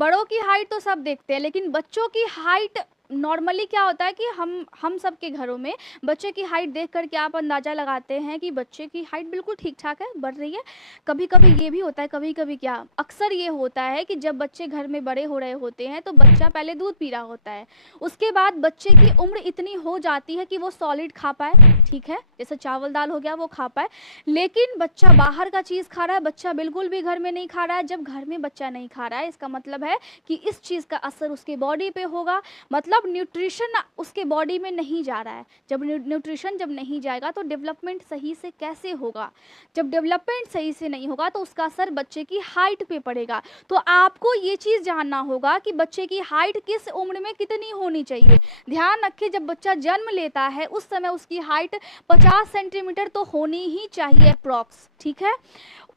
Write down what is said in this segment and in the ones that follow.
बड़ों की हाइट तो सब देखते हैं, लेकिन बच्चों की हाइट नॉर्मली क्या होता है कि हम सब के घरों में बच्चे की हाइट देख कर के आप अंदाज़ा लगाते हैं कि बच्चे की हाइट बिल्कुल ठीक-ठाक है, बढ़ रही है। कभी-कभी ये भी होता है, कभी-कभी क्या अक्सर ये होता है कि जब बच्चे घर में बड़े हो रहे होते हैं, तो बच्चा पहले दूध पी रहा होता है। उसके बाद बच्चे की उम्र इतनी हो जाती है कि वो सॉलिड खा पाए, ठीक है? जैसे चावल-दाल हो गया वो खा पाए। लेकिन बच्चा बाहर का चीज़ खा रहा है, बच्चा बिल्कुल भी घर में नहीं खा रहा है। जब घर में बच्चा नहीं खा रहा है, इसका मतलब है कि इस चीज़ का असर उसके बॉडी पे होगा, मतलब न्यूट्रिशन उसके बॉडी में नहीं जा रहा है। जब न्यूट्रिशन जब नहीं जाएगा तो डेवलपमेंट सही से कैसे होगा? जब डेवलपमेंट सही से नहीं होगा तो उसका असर बच्चे की हाइट पे पड़ेगा। तो आपको ये चीज़ जानना होगा कि बच्चे की हाइट किस उम्र में कितनी होनी चाहिए। ध्यान रखिए, जब बच्चा जन्म लेता है उस समय उसकी हाइट 50 सेंटीमीटर तो होनी ही चाहिए अप्रॉक्स, ठीक है?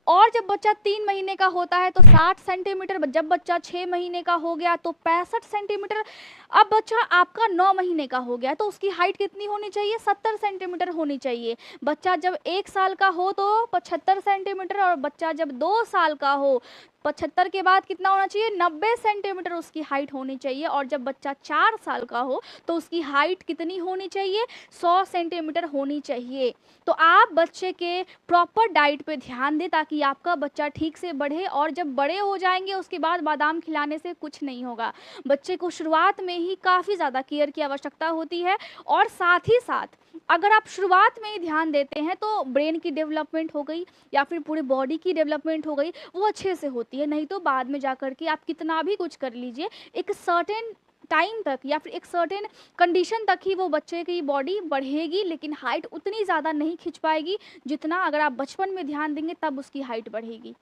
और जब बच्चा 3 महीने का होता है तो 60 सेंटीमीटर, जब बच्चा 6 महीने का हो गया तो 65 सेंटीमीटर। अब बच्चा आपका 9 महीने का हो गया तो उसकी हाइट कितनी होनी चाहिए? 70 सेंटीमीटर होनी चाहिए। बच्चा जब 1 साल का हो तो 75 सेंटीमीटर, और बच्चा जब 2 साल का हो, 75 के बाद कितना होना चाहिए? 90 सेंटीमीटर उसकी हाइट होनी चाहिए। और जब बच्चा 4 साल का हो तो उसकी हाइट कितनी होनी चाहिए? 100 सेंटीमीटर होनी चाहिए। तो आप बच्चे के प्रॉपर डाइट पे ध्यान दें ताकि आपका बच्चा ठीक से बढ़े, और जब बड़े हो जाएंगे उसके बाद बादाम खिलाने से कुछ नहीं होगा। बच्चे को शुरुआत में ही काफ़ी ज़्यादा केयर की आवश्यकता होती है, और साथ ही साथ अगर आप शुरुआत में ही ध्यान देते हैं तो ब्रेन की डेवलपमेंट हो गई या फिर पूरी बॉडी की डेवलपमेंट हो गई, वो अच्छे से होती है। नहीं तो बाद में जा कर के आप कितना भी कुछ कर लीजिए, एक सर्टेन टाइम तक या फिर एक सर्टेन कंडीशन तक ही वो बच्चे की बॉडी बढ़ेगी, लेकिन हाइट उतनी ज़्यादा नहीं खिंच पाएगी जितना अगर आप बचपन में ध्यान देंगे तब उसकी हाइट बढ़ेगी।